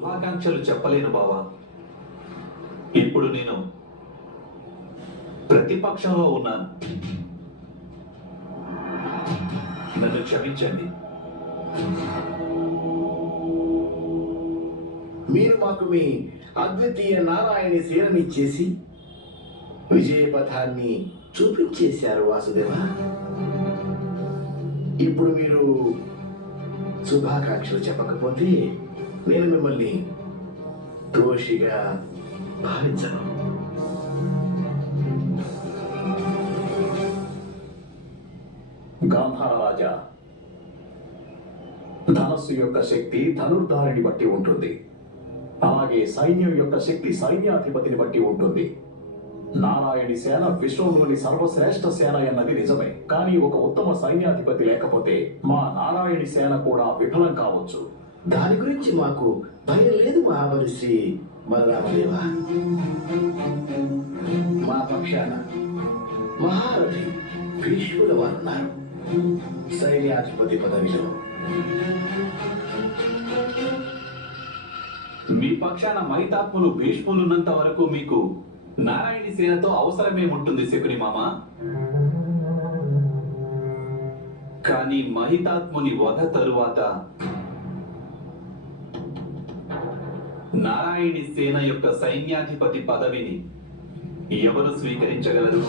శుభాకాంక్షలు చెప్పలేను బావా. ఇప్పుడు నేను ప్రతిపక్షంలో ఉన్నాను. నన్ను క్షమించండి. మీరు మాకు మీ అద్వితీయ నారాయణి సేననిచ్చేసి విజయపథాన్ని చూపించేశారు వాసుదేవ. ఇప్పుడు మీరు శుభాకాంక్షలు చెప్పకపోతే నేను మిమ్మల్ని దోషిగా భావించను. గాంధార రాజా, ధనస్సు యొక్క శక్తి ధనుర్ధారిని బట్టి ఉంటుంది. అలాగే సైన్యం యొక్క శక్తి సైన్యాధిపతిని బట్టి ఉంటుంది. నారాయణి సేన విశ్వంలోని సర్వశ్రేష్ఠ సేన అన్నది నిజమే. కానీ ఒక ఉత్తమ సైన్యాధిపతి లేకపోతే మా నారాయణి సేన కూడా విఫలం కావచ్చు. దాని గురించి మాకు భయం లేదు మహాబలి శ్రీ బలరామదేవ. మా పక్షాన మహారథి భీష్ముల వారున్నారు సైన్యాధిపతి పదవిలో. మీ పక్షాన మైతాత్ములు భీష్ములున్నంత వరకు మీకు నారాయణి సేనతో అవసరమేముంటుంది శకుని మామ? కానీ మహితాత్ముని వధ తరువాత నారాయణి సేన యొక్క సైన్యాధిపతి పదవిని ఎవరు స్వీకరించగలరు?